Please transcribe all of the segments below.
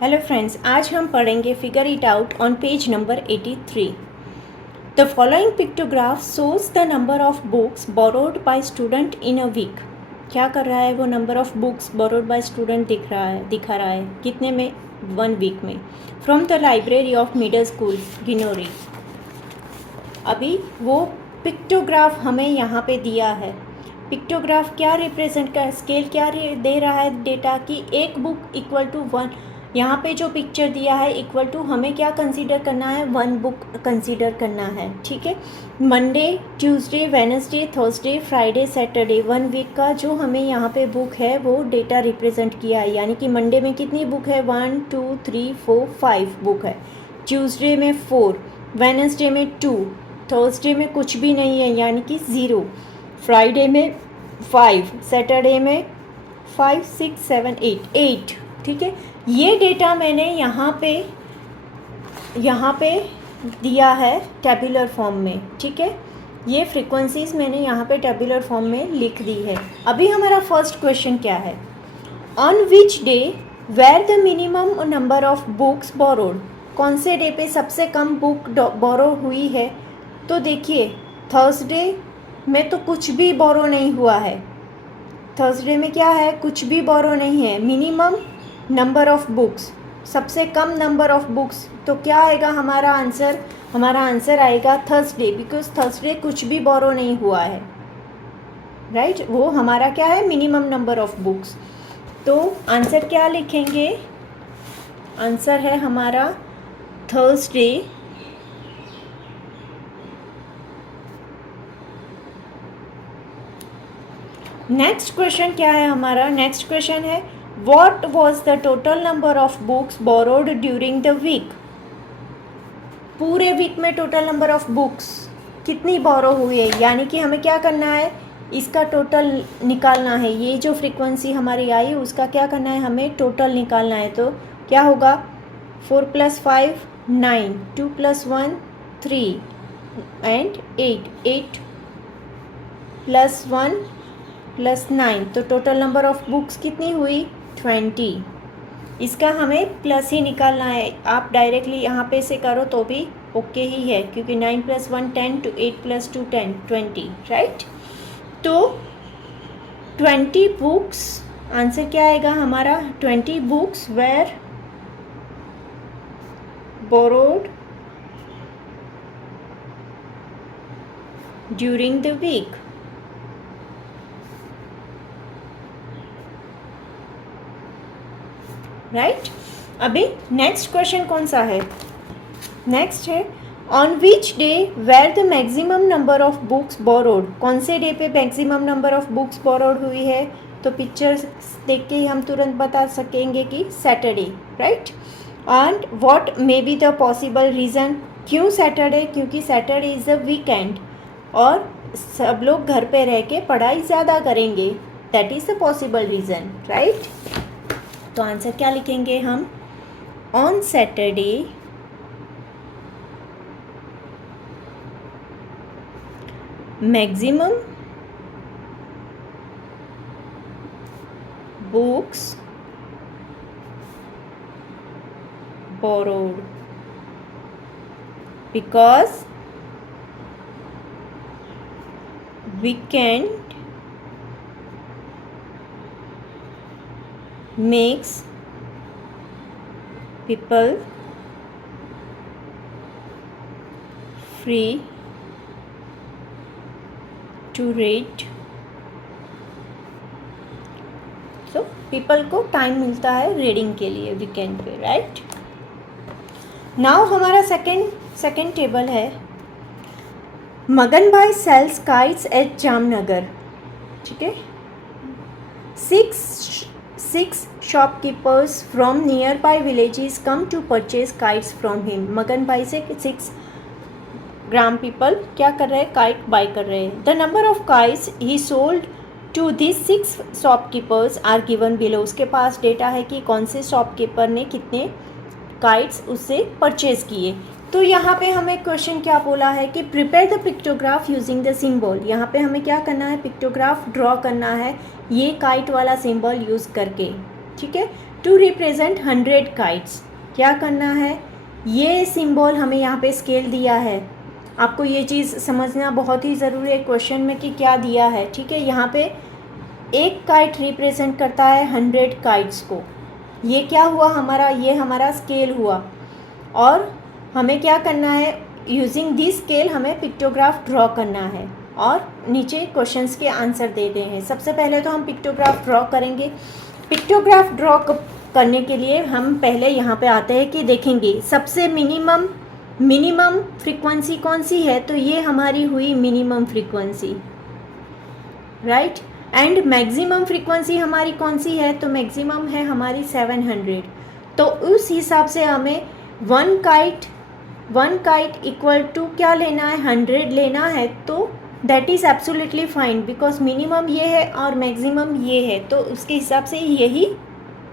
Hello friends, आज हम पढ़ेंगे figure it out on page number 83। The following pictograph shows the number of books borrowed by student in a week. क्या कर रहा है वो? Number of books borrowed by student दिखा रहा है कितने में? 1 वीक में। From the library of middle school Ginori. अभी वो पिक्टोग्राफ हमें यहाँ पे दिया है। पिक्टोग्राफ क्या रिप्रेजेंट कर, स्केल क्या दे रहा है डेटा की? एक बुक इक्वल टू 1। यहाँ पे जो पिक्चर दिया है इक्वल टू हमें क्या कंसीडर करना है? 1 बुक कंसीडर करना है। ठीक है, Monday, Tuesday, Wednesday, Thursday, Friday, Saturday, 1 week का जो हमें यहाँ पे बुक है वो डेटा रिप्रेजेंट किया है। यानी कि मंडे में कितनी बुक है? 1 2 3 4 5 बुक है। ट्यूसडे में 4, वेडनेसडे में 2, थर्सडे में कुछ भी नहीं है यानी कि 0, फ्राइडे में 5, सैटरडे में 5 6 7 8। ठीक है, ये डेटा मैंने यहाँ पे दिया है टेबुलर फॉर्म में। ठीक है, ये फ्रीक्वेंसीज मैंने यहाँ पे टेबुलर फॉर्म में लिख दी है। अभी हमारा फर्स्ट क्वेश्चन क्या है? On which day were the minimum number of books borrowed. कौन से डे पे सबसे कम बुक बोरो हुई है? तो देखिए, थर्सडे में तो कुछ भी बोरो नहीं हुआ है। थर्सडे में क्या है? कुछ भी बोरो नहीं है। मिनिमम नंबर ऑफ बुक्स, सबसे कम नंबर ऑफ बुक्स, तो क्या आएगा हमारा आंसर? हमारा आंसर आएगा थर्सडे, बिकॉज थर्सडे कुछ भी बोरो नहीं हुआ है। राइट, वो हमारा क्या है? Minimum number of books. तो आंसर क्या लिखेंगे? आंसर है हमारा थर्सडे। नेक्स्ट क्वेश्चन क्या है हमारा? नेक्स्ट क्वेश्चन है what was the total number of books borrowed during the week. पूरे वीक में टोटल नंबर ऑफ बुक्स कितनी बोरो हुई है, यानी कि हमें क्या करना है? इसका टोटल निकालना है। ये जो फ्रीक्वेंसी हमारी आई उसका क्या करना है? हमें टोटल निकालना है। तो क्या होगा? 4 + 5 9, 2 + 1 3 एंड 8 + 1 + 9, तो टोटल नंबर ऑफ बुक्स कितनी हुई? 20। इसका हमें प्लस ही निकालना है। आप डायरेक्टली यहाँ पे से करो तो भी ओके ही है, क्योंकि 9 + 1 10, तो 8 + 2 10 20, राइट। तो 20 बुक्स, आंसर क्या आएगा हमारा? 20 books were borrowed during the week. Right, अभी नेक्स्ट क्वेश्चन कौन सा है? नेक्स्ट है on which day were the maximum number of books borrowed. कौन से डे पे maximum number of books borrowed हुई है? तो पिक्चर्स देख के ही हम तुरंत बता सकेंगे कि Saturday, right. And what may be the possible reason. क्यों सैटरडे? क्योंकि सैटरडे इज़ अ वीकेंड और सब लोग घर पे रह के पढ़ाई ज़्यादा करेंगे। That is the possible reason, right. तो आंसर क्या लिखेंगे हम? On Saturday maximum books borrowed because weekend makes people free to read। तो पीपल को टाइम मिलता है रीडिंग के लिए वीकेंड पे, राइट। नाउ हमारा सेकेंड टेबल है मगन भाई सेल्स काइट्स एट जामनगर। ठीक है, six shopkeepers from nearby villages come to purchase kites from him। मगन भाई से 6 ग्राम पीपल क्या कर रहे हैं? काइट बाय कर रहे हैं। The number of kites he sold to this 6 shopkeepers are given below. उसके पास डेटा है कि कौन से शॉपकीपर ने कितने काइट्स उससे परचेज किए। तो यहाँ पे हमें क्वेश्चन क्या बोला है कि prepare the pictograph using the symbol. यहाँ पे हमें क्या करना है, पिक्टोग्राफ ड्रॉ करना है ये काइट वाला सिंबल यूज़ करके, ठीक है। टू रिप्रेजेंट 100 काइट्स, क्या करना है, ये सिंबल हमें यहाँ पे स्केल दिया है। आपको ये चीज़ समझना बहुत ही ज़रूरी है क्वेश्चन में कि क्या दिया है, ठीक है। यहाँ पे एक काइट रिप्रेजेंट करता है 100 काइट्स को। ये क्या हुआ हमारा, ये हमारा स्केल हुआ, और हमें क्या करना है, यूजिंग दिस स्केल हमें पिक्टोग्राफ ड्रॉ करना है और नीचे क्वेश्चंस के आंसर दे रहे हैं। सबसे पहले तो हम पिक्टोग्राफ ड्रॉ करेंगे। पिक्टोग्राफ ड्रॉ करने के लिए हम पहले यहाँ पे आते हैं कि देखेंगे सबसे मिनिमम फ्रीक्वेंसी कौन सी है, तो ये हमारी हुई minimum frequency, right. And maximum frequency हमारी कौन सी है, तो मैक्सिमम है हमारी 700। तो उस हिसाब से हमें वन काइट इक्वल टू क्या लेना है, 100 लेना है। तो that is absolutely fine, because minimum ये है और मैक्सिमम ये है, तो उसके हिसाब से यही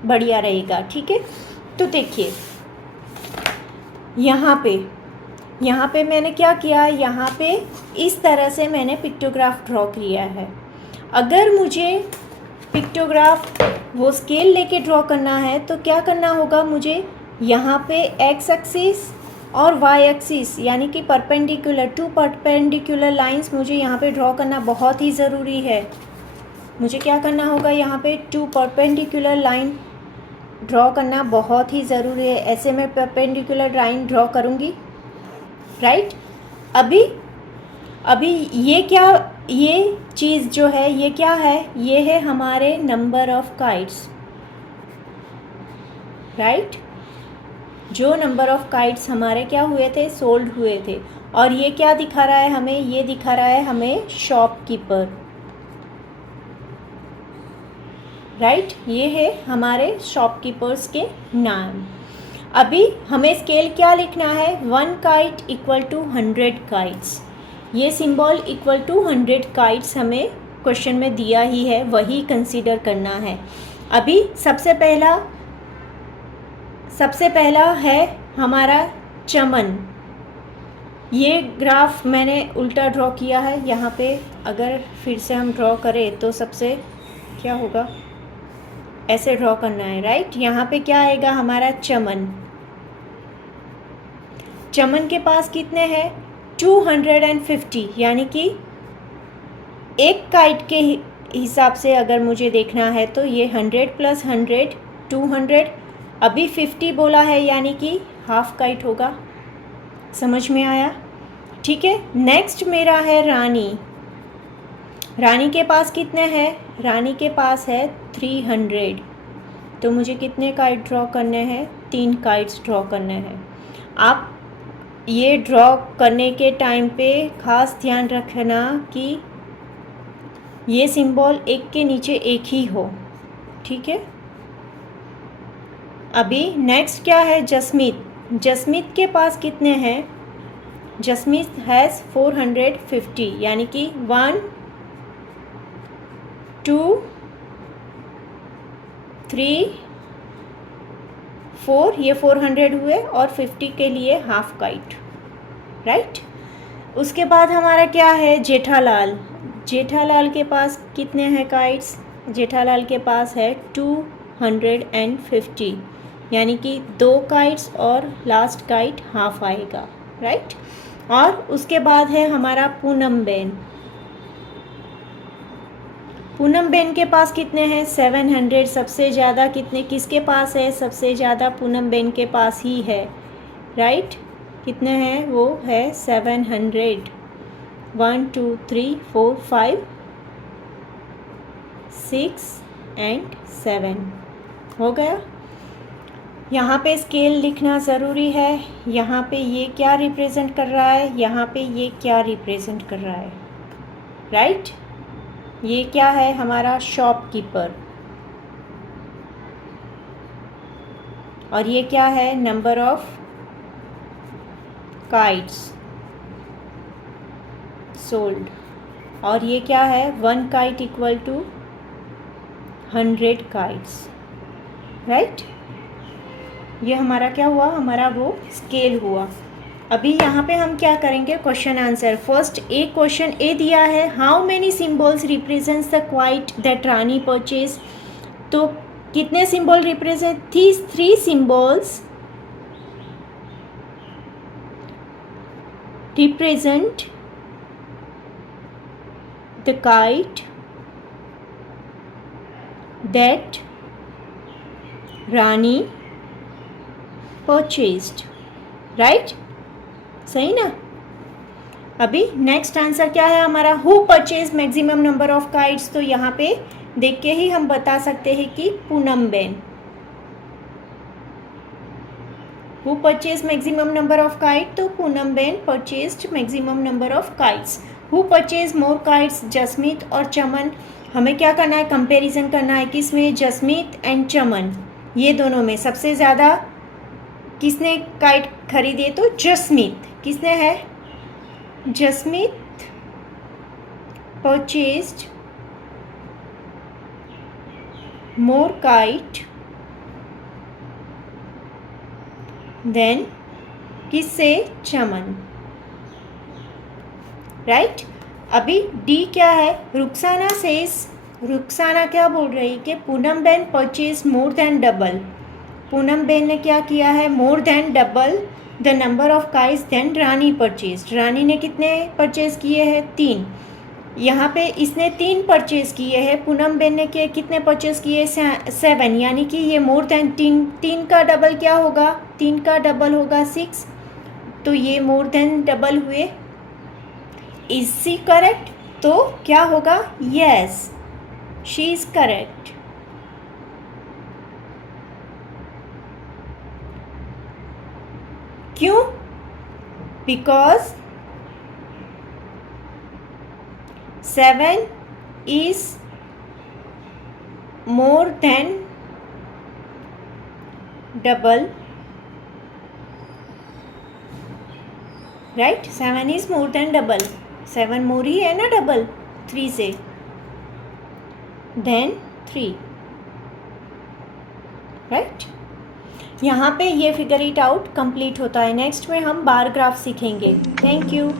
बढ़िया रहेगा, ठीक है। तो देखिए यहाँ पे मैंने क्या किया, यहाँ पे इस तरह से मैंने पिक्टोग्राफ ड्रॉ किया है। अगर मुझे पिक्टोग्राफ वो स्केल लेके ड्रॉ करना है तो क्या करना होगा, मुझे यहाँ पे एक्स एक्सिस और वाई एक्सिस यानी कि परपेंडिकुलर, 2 परपेंडिकुलर लाइंस मुझे यहाँ पे ड्रॉ करना बहुत ही ज़रूरी है। मुझे क्या करना होगा, यहाँ पे 2 परपेंडिकुलर लाइन ड्रॉ करना बहुत ही ज़रूरी है। ऐसे मैं परपेंडिकुलर लाइन ड्रॉ करूँगी, राइट। अभी ये चीज़ जो है ये क्या है, ये है हमारे नंबर ऑफ काइट्स, राइट। जो नंबर ऑफ काइट्स हमारे क्या हुए थे, सोल्ड हुए थे। और ये क्या दिखा रहा है हमें, ये दिखा रहा है हमें शॉपकीपर, राइट। ये है हमारे शॉपकीपर्स के नाम। अभी हमें स्केल क्या लिखना है, 1 काइट इक्वल टू 100 काइट्स। ये सिंबल इक्वल टू 100 काइट्स हमें क्वेश्चन में दिया ही है, वही कंसीडर करना है। अभी सबसे पहला है हमारा चमन। ये ग्राफ मैंने उल्टा ड्रॉ किया है यहाँ पे। अगर फिर से हम ड्रॉ करें तो सबसे क्या होगा, ऐसे ड्रॉ करना है, राइट। यहाँ पे क्या आएगा हमारा चमन। चमन के पास कितने हैं, 250, यानी कि एक काइट के हिसाब से अगर मुझे देखना है तो ये 100 + 100 200। अभी 50 बोला है यानी कि हाफ काइट होगा, समझ में आया, ठीक है। नेक्स्ट मेरा है रानी। रानी के पास कितने हैं, रानी के पास है 300। तो मुझे कितने काइट ड्रॉ करने हैं, 3 काइट्स ड्रॉ करने हैं। आप ये ड्रॉ करने के टाइम पे ख़ास ध्यान रखना कि ये सिंबल एक के नीचे एक ही हो, ठीक है। अभी नेक्स्ट क्या है, जसमीत। जसमीत के पास कितने हैं, जसमीत हैज़ 450, यानी कि 1 2 3 4, ये 400 हुए और 50 के लिए हाफ काइट, राइट। उसके बाद हमारा क्या है, जेठालाल। जेठालाल के पास कितने हैं काइट्स, जेठालाल के पास है 250, यानी कि 2 काइट्स और लास्ट काइट हाफ आएगा, राइट। और उसके बाद है हमारा पूनम बेन। पूनम बेन के पास कितने हैं, 700। सबसे ज़्यादा किसके पास है, सबसे ज़्यादा पूनम बेन के पास ही है, राइट। कितने हैं, वो है 700। 1 2 3 4 5 6 एंड 7 हो गया। यहाँ पे स्केल लिखना ज़रूरी है। यहाँ पे ये क्या रिप्रेजेंट कर रहा है, यहाँ पे ये क्या रिप्रेजेंट कर रहा है, राइट। ये क्या है हमारा शॉपकीपर, और ये क्या है, नंबर ऑफ काइट्स सोल्ड। और ये क्या है, 1 kite equal to 100 kites, right. ये हमारा क्या हुआ, हमारा वो स्केल हुआ। अभी यहाँ पे हम क्या करेंगे, क्वेश्चन आंसर। फर्स्ट एक क्वेश्चन ए दिया है, how many symbols represents the quite that Rani purchase. तो कितने symbol represent, 3 symbols represent the kite that Rani purchased, right? सही ना। अभी नेक्स्ट आंसर क्या है हमारा, who purchase maximum number of kites. तो यहाँ पे देख के ही हम बता सकते हैं कि Poonam Ben. Who purchased maximum number of kites? तो Poonam Ben purchased maximum number of kites. Who purchased more kites? Jasmeet और चमन। हमें क्या करना है, कंपैरिजन करना है किसमें, जसमीत एंड चमन, ये दोनों में सबसे ज़्यादा किसने काइट खरीदे, तो जसमीत। किसने है, Jasmeet purchased more kite than किससे, चमन, राइट। अभी डी क्या है, रुखसाना सेज, रुखसाना क्या बोल रही है कि Poonam Ben purchase more than double. Poonam Ben ने क्या किया है, more than double the number of kites than Rani purchase. Rani ने कितने परचेज किए हैं, 3। यहाँ पे इसने 3 परचेज किए हैं, पूनम बेन ने कितने परचेज किए, 7, यानी कि ये मोर देन 3 का डबल क्या होगा, 3 का डबल होगा 6, तो ये मोर देन डबल हुए। इज सी करेक्ट, तो क्या होगा, यस शी इज करेक्ट। क्यों, because 7 is more than double, right? 7 is more than double, 7 more ही है ना डबल 3 से, then 3, right? यहाँ पे ये फिगर इट आउट कंप्लीट होता है। नेक्स्ट में हम बार ग्राफ सीखेंगे। Thank you.